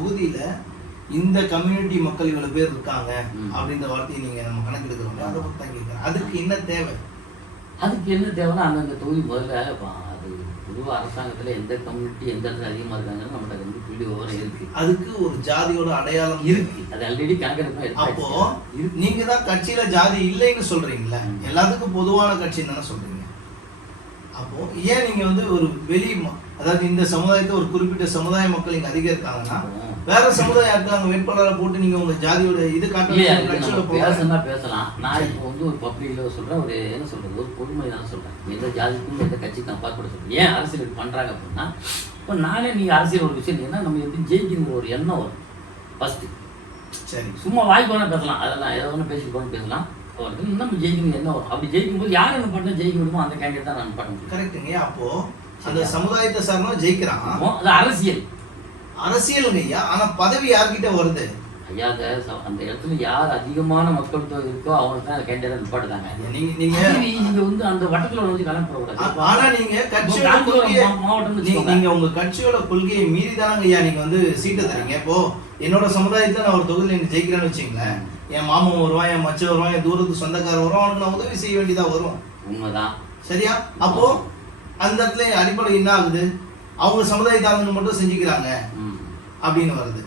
தொகுதியில இந்த கம்யூனிட்டி மக்கள் இவ்வளவு பேர் இருக்காங்க. அப்படின்ற வார்த்தையை நீங்க நம்ம கணக்கெடுக்கிறோம் அதை பத்தி தான் கேட்கிறேன் அதுக்கு என்ன தேவை? அதுக்கு என்ன தேவைன்னா அந்தந்த தொகுதி முதல்ல அது பொதுவாக அரசாங்கத்தில் எந்த கம்யூனிட்டி எந்த இடத்துல அதிகமாக இருக்காங்கன்னு நம்மகிட்ட வந்து விவரம் இருக்கு. அதுக்கு ஒரு ஜாதியோட அடையாளம் இருக்கு. அது ஆல்ரெடி கணக்கெடுப்பு அப்போ நீங்க தான் கட்சியில ஜாதி இல்லைன்னு சொல்றீங்களே. எல்லாத்துக்கும் பொதுவான கட்சி தானே சொல்றீங்க. அப்போ ஏன் நீங்க வந்து ஒரு வெளி அதாவது இந்த சமுதாயத்தை ஒரு குறிப்பிட்ட சமுதாய மக்கள் இங்க அதிகம் இருக்காங்கன்னா வேற சமுதாய ஆட்கள் வேட்பாளரை போட்டு நீங்க உங்க ஜாதியோட இது போக பேசணும்னா பேசலாம். நான் இப்போ வந்து ஒரு பப்ளிக்ல சொல்றேன் ஒரு என்ன சொல்றது ஒரு பொதுமை தான் சொல்றேன் எந்த ஜாதிக்கும் எந்த கட்சிக்கும் அப்பாற்பட சொல்றேன். ஏன் அரசியல் பண்றாங்க அப்படின்னா இப்போ நானே நீங்க அரசியல் ஒரு விஷயம் ஏன்னா நம்ம எப்படி ஜெயிக்கணுங்கிற ஒரு எண்ணம் வரும். ஃபர்ஸ்ட் சரி. சும்மா வாய்ப்பு வேணா பேசலாம். அதெல்லாம் எதை வேணா பேசிட்டு போகணும் பேசலாம். அவருக்கு நம்ம ஜெயிக்கணும் என்ன வரும் அப்படி ஜெயிக்கும் போது யார் என்ன பண்ண ஜெயிக்க முடியுமோ அந்த கேண்டிடேட் தான் நான் பண்ண முடியும். கரெக்டுங்க அப்போ அந்த சமுதாயத்தை சார்ந்தவன் ஜெயிக்கிறான். அது அரசியல். அரசியலுங்க ஐயா ஆனா பதவி யார்கிட்ட வருது? ஐயா அந்த இடத்துல யார் அதிகமான மக்கள் தொகை இருக்கோ அவங்க தான் கேண்டிடேட் நிப்பாட்டுதாங்க நீங்க நீங்க வந்து அந்த வட்டத்துல வந்து கணக்கு போடக்கூடாது ஆனா நீங்க. கட்சியோட கொள்கையை நீங்க உங்க கட்சியோட கொள்கையை மீறி தானங்க ஐயா நீங்க வந்து சீட்டை தரீங்க. இப்போ என்னோட சமுதாயத்துல நான் ஒரு தொகுதியில ஜெயிக்கிறேன்னு வச்சுங்களேன் என் மாமன் வருவான் என் மச்சன் வருவான் என் தூரத்து சொந்தக்காரர் வருவான் அவனுக்கு நான் உதவி செய்ய வேண்டியதா வரும். உண்மைதான். சரியா? அப்போ அந்த இடத்துல அடிப்படை என்ன ஆகுது? அவங்க சமுதாயத்தாரங்க மட்டும் செஞ்சுக்கிறாங்க. அப்படின்னு வருது.